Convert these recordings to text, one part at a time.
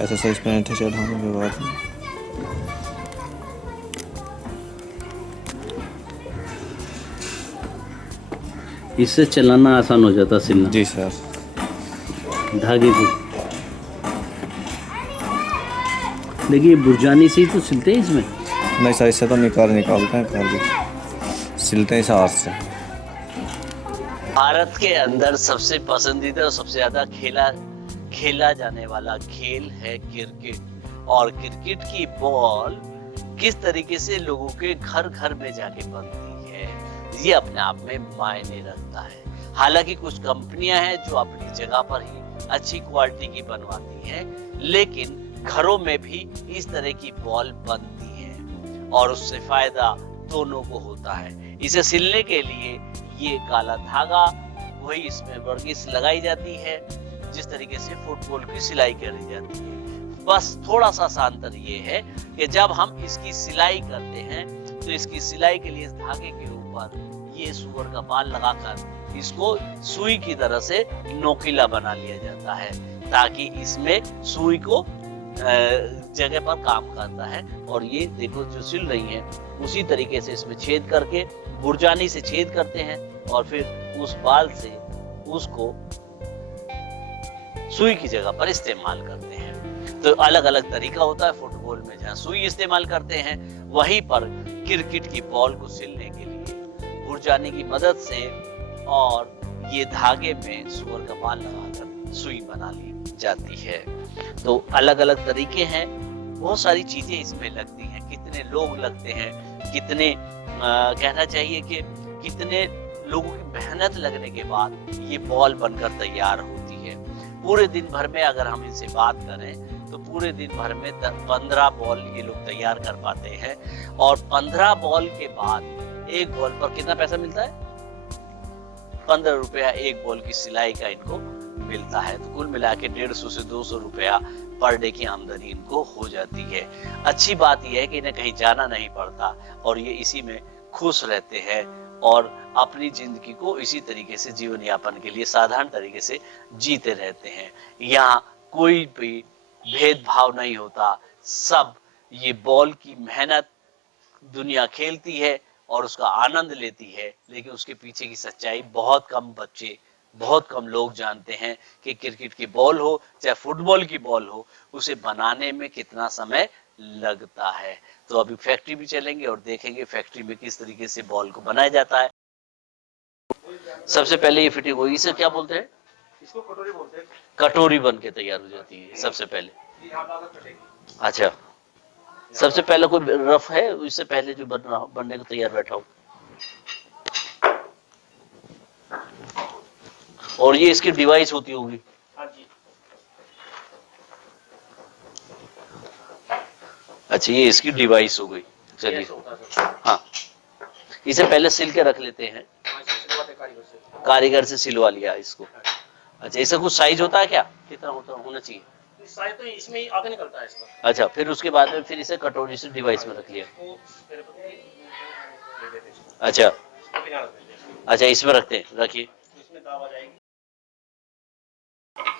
Exercise pant चढ़ाने के बाद इससे चलाना आसान हो जाता सिलना। जी सर। धागे को देखिए बुरजानी से ही तो सिलते हैं इसमें। नहीं सर, इससे तो निकालते हैं, खाली सिलते हैं इस हाथ से। भारत के अंदर सबसे पसंदीदा और सबसे ज्यादा खेला जाने वाला खेल है क्रिकेट। और क्रिकेट की बॉल किस तरीके से लोगों के घर घर में जाके बनती है, ये अपने आप में मायने रखता है। हालांकि कुछ कंपनियां हैं जो अपनी जगह पर ही अच्छी क्वालिटी की बनवाती हैं, लेकिन घरों में भी इस तरह की बॉल बनती है और उससे फायदा दोनों को होता है। इसे सिलने के लिए ये काला धागा वही इसमें वर्गिस लगाई जाती है जिस तरीके से फुटबॉल की सिलाई करी जाती है। बस थोड़ा सा अंतर ये है कि जब हम इसकी सिलाई करते हैं तो इसकी सिलाई के लिए इस धागे के ऊपर ये सुअर का बाल लगाकर इसको सुई की तरह से नोकीला बना लिया जाता है, ताकि इसमें सुई को जगह पर काम करता है। और ये देखो जो सिल रही है उसी तरीके से इसमें छेद करके बुरजानी से छेद करते हैं और फिर उस बाल से उसको सुई की जगह पर इस्तेमाल करते हैं। तो अलग अलग तरीका होता है। फुटबॉल में जहाँ सुई इस्तेमाल करते हैं, वहीं पर क्रिकेट की बॉल को सिलने के लिए बुरजानी की मदद से और ये धागे में सुअर का बाल लगाकर सुई बना ली जाती है। तो अलग अलग तरीके हैं, बहुत सारी चीजें इसमें लगती हैं। कितने लोग लगते हैं, कितने कहना चाहिए कि कितने लोगों की मेहनत लगने के बाद ये बॉल बनकर तैयार होती है। पूरे दिन भर में अगर हम इनसे बात करें तो पूरे दिन भर में 15 बॉल ये लोग तैयार कर पाते हैं। और 15 बॉल के बाद एक बॉल पर कितना पैसा मिलता है? 15 रुपया एक बॉल की सिलाई का इनको मिलता है। तो कुल मिला के 150 से 200 रुपया पर डे की आमदनी इनको हो जाती है। अच्छी बात यह है कि इन्हें कहीं जाना नहीं पड़ता और ये इसी में खुश रहते हैं और अपनी जिंदगी को इसी तरीके से जीवन यापन के लिए साधारण तरीके से जीते रहते हैं। यहाँ कोई भी भेदभाव नहीं होता। सब ये बॉल की मेहनत दुनिया खेलती है और उसका आनंद लेती है, लेकिन उसके पीछे की सच्चाई बहुत कम लोग जानते हैं कि क्रिकेट की बॉल हो चाहे फुटबॉल की बॉल हो, उसे बनाने में कितना समय लगता है। तो अभी फैक्ट्री भी चलेंगे और देखेंगे फैक्ट्री में किस तरीके से बॉल को बनाया जाता है। सबसे पहले ये फिटिंग होगी, इसे क्या बोलते हैं? इसको कटोरी बोलते हैं। कटोरी बन के तैयार हो जाती है सबसे पहले। अच्छा, सबसे पहले कोई रफ है इससे पहले जो बनने को तैयार बैठा हो? और ये इसकी डिवाइस होती होगी। हाँ जी। अच्छा, ये इसकी डिवाइस हो गई। चलिए, हाँ, इसे पहले सिल के रख लेते हैं। कारीगर से सिलवा लिया इसको। अच्छा, इसका कुछ साइज होता है क्या? कितना होना चाहिए? साइज तो इसमें ही आगे निकलता है इसका। अच्छा, फिर उसके बाद में फिर इसे कटोरी से डिवाइस में रख लिया। अच्छा अच्छा, इसमें रखते हैं, रखिए। इसमें दाब आ जाएगी।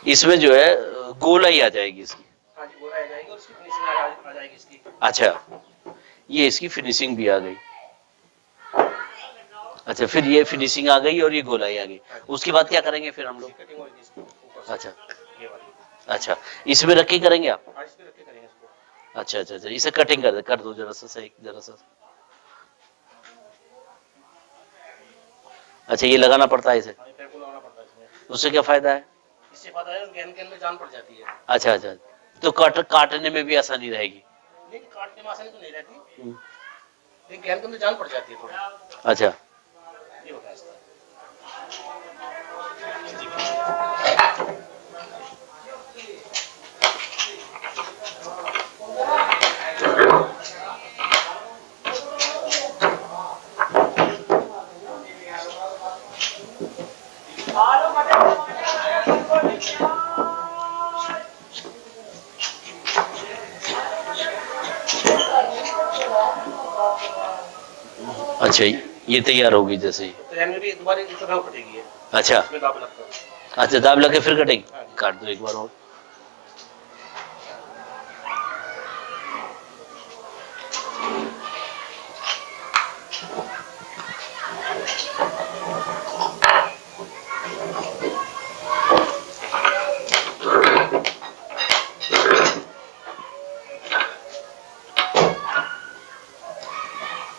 इसमें जो है गोलाई आ जाएगी इसकी। हाँ जी, गोलाई आ जाएगी और इसकी फिनिशिंग आ जाएगी इसकी। अच्छा, ये इसकी फिनिशिंग भी आ गई। अच्छा, फिर ये फिनिशिंग आ गई और ये गोलाई आ गई। उसके बाद क्या करेंगे फिर हम लोग? अच्छा अच्छा, इसमें रख के करेंगे आप? अच्छा अच्छा अच्छा, इसे कटिंग कर दो जरा सा, सही जरा सा। अच्छा, ये लगाना पड़ता है इसे? उससे क्या फायदा है? इससे फायदा है गेंद में जान पड़ जाती है। अच्छा अच्छा, तो काटने में भी आसानी रहेगी? नहीं, काटने में आसानी तो नहीं रहती, लेकिन गेंद के अंदर जान पड़ जाती है थोड़ी। अच्छा, ये होता है इसका। अच्छा ये तैयार होगी जैसे ही। तो यानी भी दोबारा इस तरह कटेगी ये, अच्छा इसमें दाब लगता है। अच्छा, दाब लगे फिर कटेगी। काट दो एक बार और।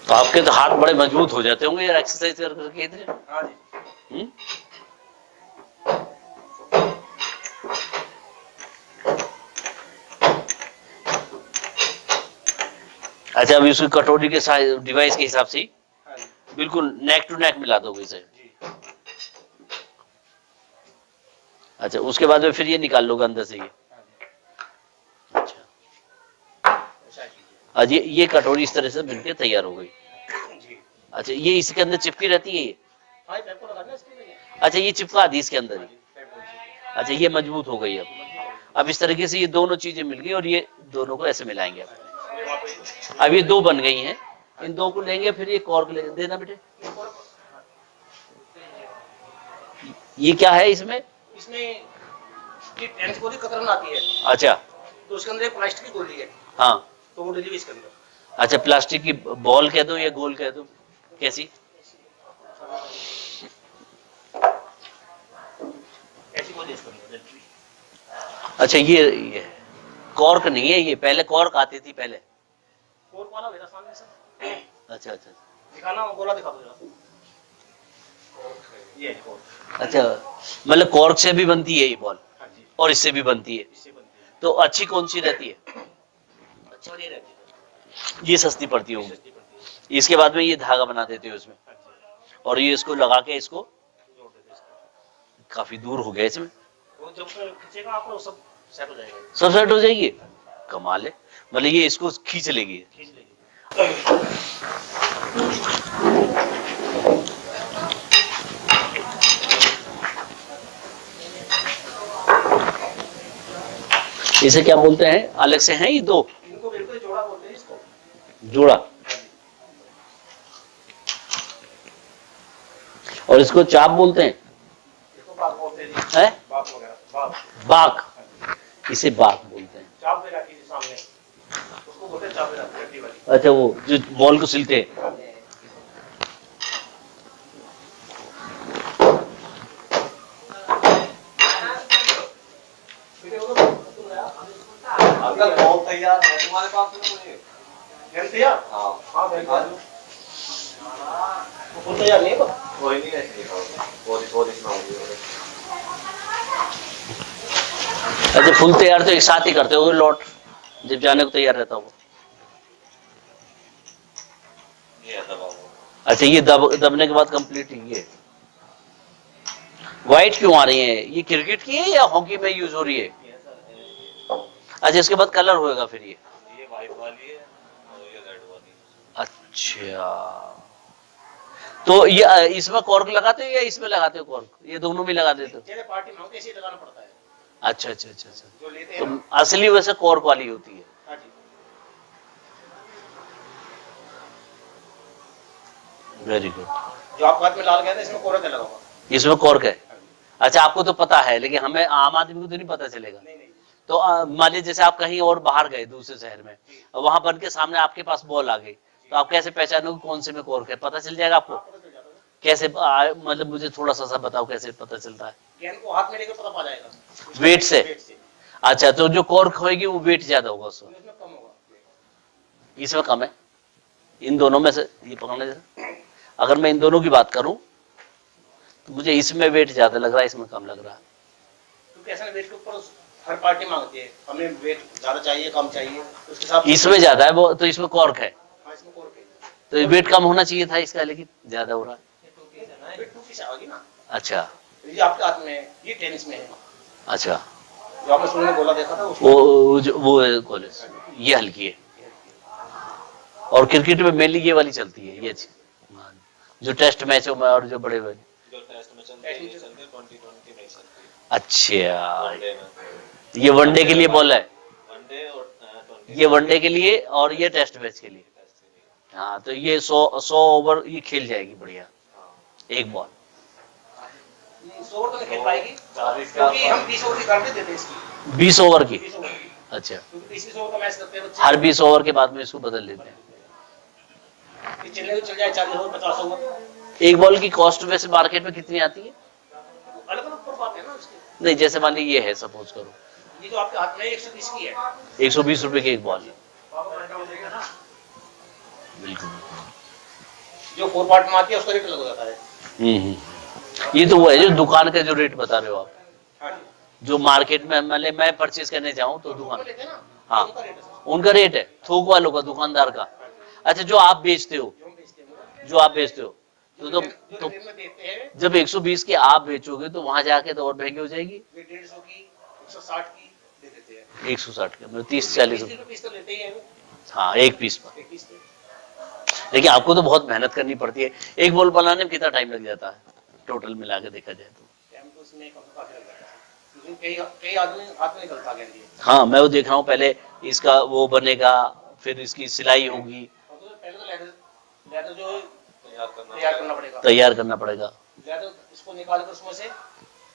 तो आपके तो हाथ बड़े मजबूत हो जाते होंगे यार एक्सरसाइज कर करके इधर। हाँ जी। हम्म? अच्छा अभी उसकी कटोरी के साइज डिवाइस के हिसाब से ही हाँ जी। बिल्कुल नेक टू नेक मिला दोगे इसे। जी। अच्छा उसके बाद में फिर ये निकाल लोगे अंदर से ये। हाँ जी। अच्छा ऐसा कीजिए। आज ये कटोरी इस तरह से बनके तैयार हो गई। जी। अच्छा ये इसके अंदर चिपकी रहती है ये। हाँ ये पेपर लगाना है इसके लिए। अच्छा ये चिपका दी इसके अंदर हाँ ही। जी, पेपर जी। अच्छा ये मजबूत हो गई अब। मजबूत हो गई। अब इस तरीके से ये दोनों चीजें मिल गई और ये दोनों को ऐसे मिलाएंगे अब। ये वहाँ पे अब ये दो बन गई हैं, इन दो को लेंगे फिर ये कॉर्क ले देना बेटे। ये क्या है इसमें? इसमें ये टेंस गोली कतरन आती है, अच्छा तो उसके अंदर एक प्लास्टिक की गोली है, हाँ तो वो डली इसके अंदर। अच्छा प्लास्टिक की बॉल कह दो या गोल कह दो कैसी? ऐसी गोली इसके अंदर डली हुई। अच्छा ये कॉर्क नहीं है, ये पहले कॉर्क आती थी पहले। कोर्क वाला मेरा सामने सर अच्छा अच्छा दिखाना, गोला दिखा दो जरा। ये है कोर्क। अच्छा मतलब कॉर्क से भी बनती है ये बॉल हाँ जी, और इससे भी बनती है। इससे बनती है। तो अच्छी कौन सी रहती है? अच्छा ये रहती है, ये सस्ती पड़ती होगी। सस्ती पड़ती है। इसके बाद में ये धागा बना देते हो इसमें हाँ जी, और ये इसको लगा के इसको जोड़ देते हैं इसको। काफी दूर हो गया इसमें। वो जब उसमें खींचेगा आपको सब सेट हो जाएगा, सब सेट हो जाएगी। कमाल है, मतलब ये इसको खींच लेगी। खींच लेगी। इसे क्या बोलते हैं अलग से हैं ये दो? इनको बिल्कुल जोड़ा बोलते हैं इसको। जोड़ा। और इसको चाप बोलते हैं। इसको बाग बोलते हैं जी। है बाग वगैरह, बाग। बाक, इसे बाक बोलते हैं। चाप में रखी थी सामने, उसको बोलते हैं चाप में रखी हड्डी वाली। अच्छा वो जो बॉल को सिलते हैं। अंकल बॉल तैयार है तुम्हारे पास में? गेम तैयार? हाँ हाँ दिखा दो। वो तैयार नहीं है बस। कोई नहीं ऐसे दिखाओ, थोड़ी सुनाओगे। अच्छा फुल तैयार तो एक साथ ही करते हो लौट जब जाने को तैयार रहता हो। ये दबाओ। अच्छा ये दबने के बाद कंप्लीट ये व्हाइट क्यों आ रही है? ये क्रिकेट की है या हॉकी में यूज हो रही है? अच्छा इसके बाद कलर होएगा फिर ये व्हाइट वाली है और ये रेड वाली। अच्छा तो ये इसमें कॉर्क लगाते हो या इसमें लगाते हो कॉर्क? ये दोनों में लगा देते हो? जैसे पार्टी में होते ऐसे ही लगाना पड़ता है। अच्छा अच्छा अच्छा अच्छा जो लेते हैं तो असली वैसे कॉर्क वाली होती है। हाँ जी, वेरी गुड। जो आपके हाथ में लाल गया था इसमें कोरक लगा हुआ। इसमें कॉर्क है। अच्छा आपको तो पता है लेकिन हमें आम आदमी को तो नहीं पता चलेगा। नहीं नहीं, तो मान लीजिए जैसे आप कहीं और बाहर गए दूसरे शहर में, वहां बन के सामने आपके पास बॉल आ गई, तो आप कैसे पहचानोगे कौन से में कॉर्क है? पता चल जाएगा आपको? पता चल जाता है। कैसे मतलब मुझे थोड़ा सा बताओ कैसे पता चलता है? गेंद को हाथ में लेकर पता पा जाएगा। वेट से? वेट से। अच्छा तो जो कॉर्क होगी वो वेट ज्यादा होगा उसमें, इसमें कम होगा। इसमें कम है। इन दोनों में से ये पकड़ने जरा। अगर मैं इन दोनों की बात करूं तो मुझे इसमें वेट ज्यादा लग रहा है, इसमें कम लग रहा है। क्योंकि ऐसा वेट के ऊपर हर पार्टी मांगती है, हमें वेट ज्यादा चाहिए कम चाहिए, उसके हिसाब से। इसमें ज्यादा है वो तो इसमें कॉर्क है, हाँ इसमें कोरक है। तो वेट कम होना चाहिए था इसका लेकिन ज्यादा हो रहा है। वेट 2 पीस आएगी ना। अच्छा ये आपके हाथ में है, ये टेनिस में है। अच्छा जो आपने शुरू में गोला देखा था उसको। वो कॉलेज ये हल्की है और क्रिकेट में मेनली ये वाली चलती है ये जो टेस्ट मैचों में और जो बड़े बड़े जो टेस्ट में चलते हैं, ये चलते हैं 2020 में चलती है। अच्छा वनडे में। ये वनडे के लिए बॉल है, वनडे और 20 ये वनडे के लिए और ये टेस्ट मैच के लिए। हाँ तो ये 100 ओवर ये खेल जाएगी बढ़िया, एक बॉल। 100 ओवर तो नहीं खेल पाएगी क्योंकि हम 20 ओवर की करते देते इसकी 20 ओवर की, 20 ओवर की, अच्छा, क्योंकि 20 ओवर का मैच करते हैं बच्चे। हर 20 ओवर के बाद में इसको बदल लेते हैं। कि चलने तो चल जाए 40 ओवर 50 ओवर। एक बॉल की कॉस्ट वैसे मार्केट में कितनी आती है? अलग अलग प्रोफार्म है ना उसके। नहीं जैसे मान ली ये है, सपोज करो ये जो आपके हाथ में 120 की है, 120 रुपए की एक बॉल है। आपको घंटा हो जाएगा ना। बिल्कुल। जो 4 पार्ट में आती है उसका रेट अलग हो जाता है। ये तो वो है जो दुकान का जो रेट बता रहे हो आप, हाँ जी। जो मार्केट में मतलब मैं परचेज करने जाऊं तो दुकान, लेते हैं ना, हाँ उनका रेट है सर। उनका रेट है, थोक वालों का, दुकानदार का। अच्छा जो आप बेचते हो, जो हम बेचते हैं जो आप बेचते हो जो तो रिटेल में देते हैं, जब 120 की आप बेचोगे तो वहां जाके तो और महंगी हो जाएगी। वे 150 की 160 की दे देते हैं। 160 का मतलब 30-40 रुपए, पीस तो लेते ही हैं हाँ एक पीस पर। एक पीस पे। लेकिन आपको तो बहुत मेहनत करनी पड़ती है। एक बॉल बनाने में कितना टाइम लग जाता है टोटल मिला के देखा जाए तो? टाइम तो उसमें काफी लग जाता है क्योंकि कई आदमी हाथ में निकलता है गेंद ये। हाँ मैं वो देख रहा हूँ, पहले इसका वो बनेगा, फिर इसकी सिलाई होगी, और तो पहले तो लेदर जो तैयार करना पड़ेगा। तैयार करना पड़ेगा। लेदर इसको निकाल कर उसमें से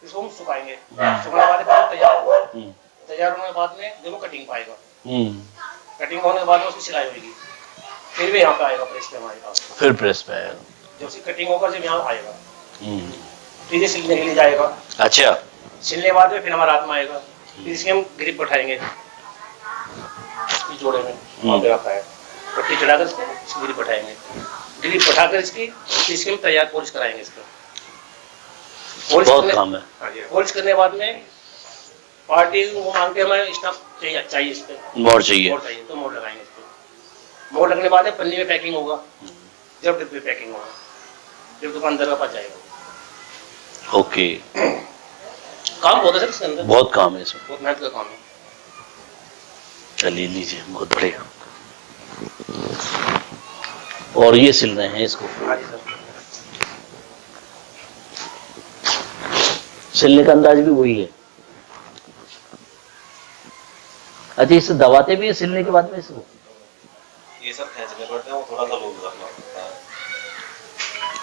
इसको हम सुखाएंगे, सुखाने के बाद तैयार होगा। तैयार होने के बाद में देखो कटिंग पाएगा, कटिंग होने के बाद में उसकी सिलाई होगी, फिर भी यहाँ पे आएगा प्रेस पे हमारे पास। फिर प्रेस पे आएगा, जब उसकी कटिंग होकर जब यहाँ आएगा फिर ये सिलने के लिए जाएगा। अच्छा सिलने के बाद में फिर हमारे हाथ में आएगा, फिर इसकी हम ग्रिप बैठाएंगे इस जोड़े में, वहाँ पे रखा है, पट्टी चढ़ाकर इसको ग्रिप बैठाएंगे, ग्रिप बैठाकर इसकी हम तैयार पॉलिश कराएंगे इसको। बहुत काम है। पॉलिश करने के बाद में पार्टी वो मांगते हैं हमें स्टफ चाहिए इस पे, मोड़ चाहिए, मोड़ चाहिए तो मोड़ लगाएंगे इस पे। मोड़ लगने के बाद पन्नी में पैकिंग होगा, जब डिब्बे पैकिंग होगा, जब दुकानदार के पास जाएगा। ओके। काम बहुत है सर इसके अंदर, बहुत काम है इसमें, बहुत मेहनत का काम है। चलिए लीजिए, बहुत बढ़िया। और ये सिल रहे हैं इसको, हाँ जी सर। सिलने का अंदाज भी वही है। अच्छा इससे दबाते भी है सिलने के बाद में इसको? ये सब खींचने पड़ते हैं, वो थोड़ा सा लूज रखना पड़ता है।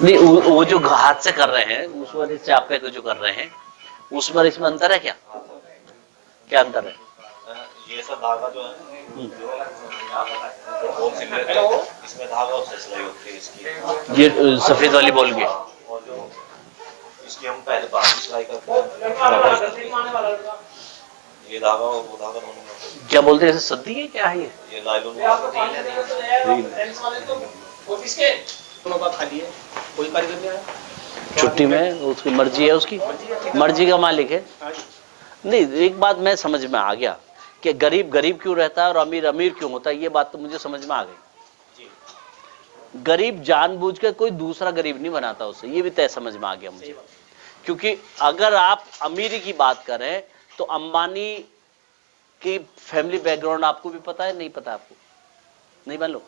नहीं वो जो हाथ से कर रहे हैं उस वाले चापे को जो कर रहे हैं उसमें इसमें अंतर है क्या? क्या अंतर है? ये सब धागा जो है बॉल सिल लेते हैं, इसमें धागा उससे सिलाई होती है इसकी। ये सफेद वाली बॉल की, और जो इसकी हम पहले बाहर सिलाई करते हैं, ये धागा और वो धागा दोनों में। क्या बोलते हैं, सद्दी है क्या है ये नायलॉन खाली है, कोई कारीगर नहीं आया छुट्टी में, उसकी मर्जी है, उसकी मर्जी का मालिक है। नहीं एक बात मैं समझ में आ गया कि गरीब गरीब क्यों रहता है और अमीर अमीर क्यों होता है, ये बात तो मुझे समझ में आ गई। गरीब जानबूझ कर कोई दूसरा गरीब नहीं बनाता उसे, ये भी तय समझ में आ गया मुझे। क्योंकि अगर आप अमीरी की बात करें तो अंबानी की फैमिली बैकग्राउंड आपको भी पता है, नहीं पता आपको? नहीं मालूम?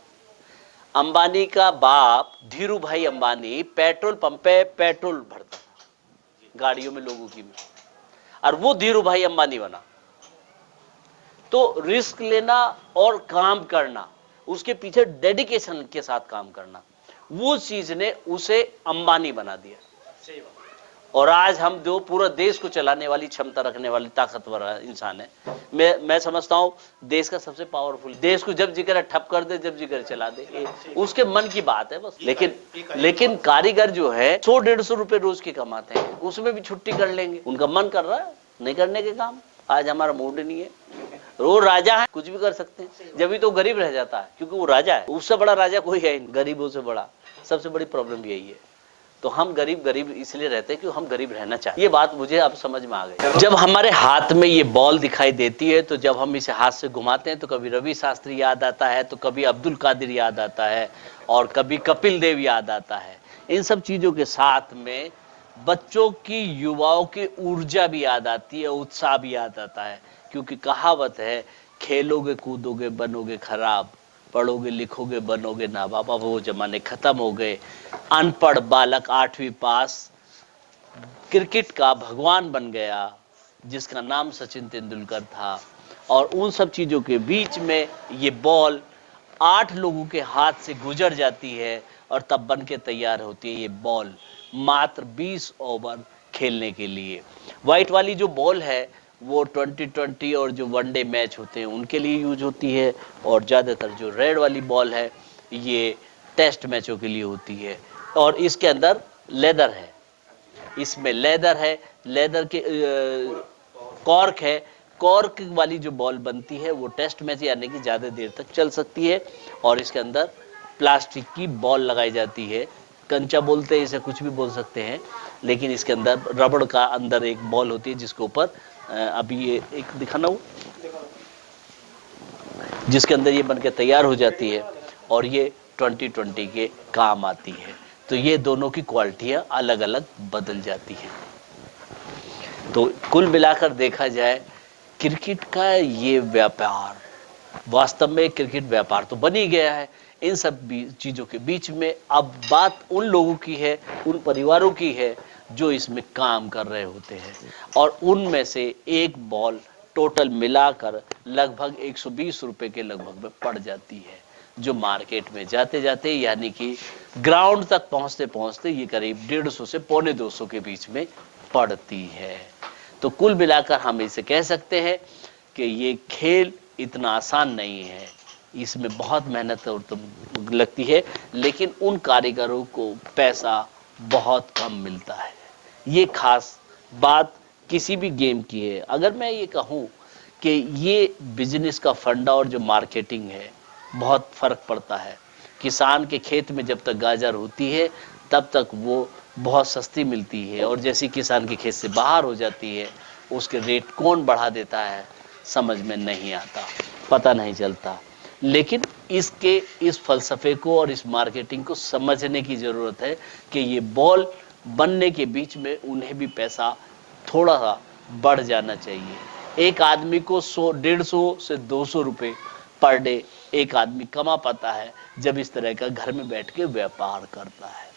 अंबानी का बाप धीरू भाई अंबानी पेट्रोल पंप पे पेट्रोल भरता था गाड़ियों में लोगों की में, और वो धीरू भाई अंबानी बना। तो रिस्क लेना और काम करना, उसके पीछे डेडिकेशन के साथ काम करना, वो चीज ने उसे अंबानी बना दिया। और आज हम जो पूरा देश को चलाने वाली क्षमता रखने वाली ताकतवर इंसान है, मैं समझता हूं देश का सबसे पावरफुल, देश को जब जिक्र ठप कर दे, जब जिक्र चला दे, उसके मन की बात है बस। लेकिन कारीगर जो है 100-150 रुपए रोज के कमाते हैं, उसमें भी छुट्टी कर लेंगे, उनका मन कर रहा है नहीं करने के काम, आज हमारा मूड नहीं है, वो राजा है, कुछ भी कर सकते हैं, जब भी तो गरीब रह जाता है क्योंकि वो राजा है, उससे बड़ा राजा कोई है नहीं, गरीबों से बड़ा। सबसे बड़ी प्रॉब्लम यही है। तो हम गरीब गरीब इसलिए रहते हैं कि हम गरीब रहना चाहते हैं। ये बात मुझे अब समझ में आ गई। जब हमारे हाथ में ये बॉल दिखाई देती है तो जब हम इसे हाथ से घुमाते हैं तो कभी रवि शास्त्री याद आता है, तो कभी अब्दुल कादिर याद आता है, और कभी कपिल देव याद आता है। इन सब चीजों के साथ में बच्चों की, युवाओं की ऊर्जा भी याद आती है, उत्साह भी याद आता है। क्योंकि कहावत है, खेलोगे कूदोगे बनोगे खराब, पढ़ोगे लिखोगे बनोगे ना बाबा, वो जमाने खत्म हो गए। अनपढ़ बालक 8वीं पास क्रिकेट का भगवान बन गया जिसका नाम सचिन तेंदुलकर था। और उन सब चीजों के बीच में ये बॉल 8 लोगों के हाथ से गुजर जाती है और तब बन के तैयार होती है ये बॉल, मात्र 20 ओवर खेलने के लिए। व्हाइट वाली जो बॉल है वो 2020 और जो वनडे मैच होते हैं उनके लिए यूज होती है, और ज़्यादातर जो रेड वाली बॉल है ये टेस्ट मैचों के लिए होती है। और इसके अंदर लेदर है, इसमें लेदर है, लेदर के कॉर्क है। कॉर्क वाली जो बॉल बनती है वो टेस्ट मैच यानी कि ज़्यादा देर तक चल सकती है, और इसके अंदर प्लास्टिक की बॉल लगाई जाती है। कंचा बोलते हैं इसे, कुछ भी बोल सकते हैं, लेकिन इसके अंदर रबड़ का अंदर एक बॉल होती है जिसके ऊपर अभी ये एक दिखाना हो, जिसके अंदर ये बनकर तैयार हो जाती है और ये 2020 के काम आती है। तो ये दोनों की क्वालिटियां अलग अलग बदल जाती हैं। तो कुल मिलाकर देखा जाए क्रिकेट का ये व्यापार, वास्तव में क्रिकेट व्यापार तो बन ही गया है। इन सब चीज़ों के बीच में अब बात उन लोगों की है, उन परिवारों की है जो इसमें काम कर रहे होते हैं, और उनमें से एक बॉल टोटल मिलाकर लगभग 120 रुपए के लगभग में पड़ जाती है, जो मार्केट में जाते जाते यानी कि ग्राउंड तक पहुंचते पहुंचते ये करीब 150 से पौने 200 के बीच में पड़ती है। तो कुल मिलाकर हम इसे कह सकते हैं कि ये खेल इतना आसान नहीं है, इसमें बहुत मेहनत लगती है, लेकिन उन कारीगरों को पैसा बहुत कम मिलता है। ये खास बात किसी भी गेम की है। अगर मैं ये कहूँ कि ये बिजनेस का फंडा और जो मार्केटिंग है बहुत फर्क पड़ता है। किसान के खेत में जब तक गाजर होती है तब तक वो बहुत सस्ती मिलती है, और जैसी किसान के खेत से बाहर हो जाती है उसके रेट कौन बढ़ा देता है समझ में नहीं आता, पता नहीं चलता। लेकिन इसके इस फलसफे को और इस मार्केटिंग को समझने की ज़रूरत है कि ये बॉल बनने के बीच में उन्हें भी पैसा थोड़ा सा बढ़ जाना चाहिए। एक आदमी को 100-150 से 200 रुपये पर डे एक आदमी कमा पाता है जब इस तरह का घर में बैठ के व्यापार करता है।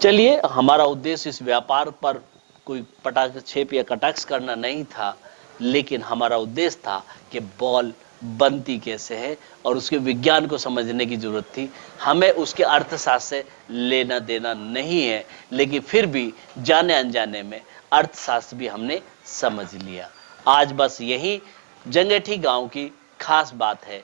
चलिए, हमारा उद्देश्य इस व्यापार पर कोई पटाक्षेप या कटाक्ष करना नहीं था, लेकिन हमारा उद्देश्य था कि बॉल बनती कैसे है और उसके विज्ञान को समझने की जरूरत थी। हमें उसके अर्थशास्त्र से लेना देना नहीं है, लेकिन फिर भी जाने अनजाने में अर्थशास्त्र भी हमने समझ लिया। आज बस यही जंगेठी गांव की खास बात है।